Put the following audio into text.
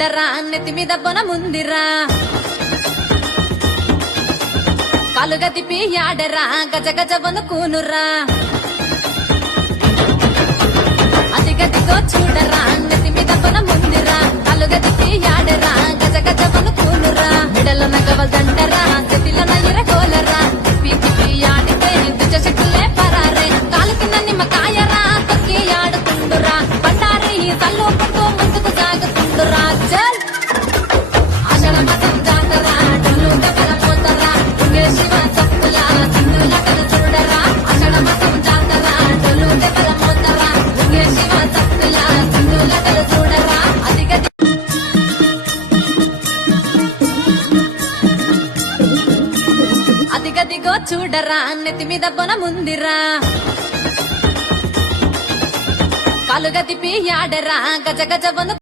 చూడరా నెత్తి మీద బొన ముందిరా కాలుగా తిప్పి ఆడరా గజ గజ వనుకూనురా అదిగదిగో చూడరా నెత్తి మీద బొన ముందిరా కాలుగా తిప్పి ఆడరా గజ గజ వనుకూనురా మెడలో నగవల్ దండరా చేతిలో నయ్యర కోలరా తిప్పి తిప్పి ఆడితే దుజ శక్తులే పరారే కాలు కింద నిమ్మకాయరా తొక్కి ఆడుతుండురా బండారి తల్లు పట్టు ముందుకు సాగుతుండురా చల్ ఆషాఢ మాసం జాతరా డొల్లు దెబ్బల పోతరా పుణ్య శివ సత్తుల సింధుల కథ చూడరా ఆషాఢ మాసం జాతరా డొల్లు దెబ్బల పోతరా పుణ్య శివ సత్తుల సింధుల కథ చూడరా అదిగదిగో చూడరా నెత్తి మీద బొన ముందిరా కాలుగా తిప్పి ఆడరా గజ గజ వను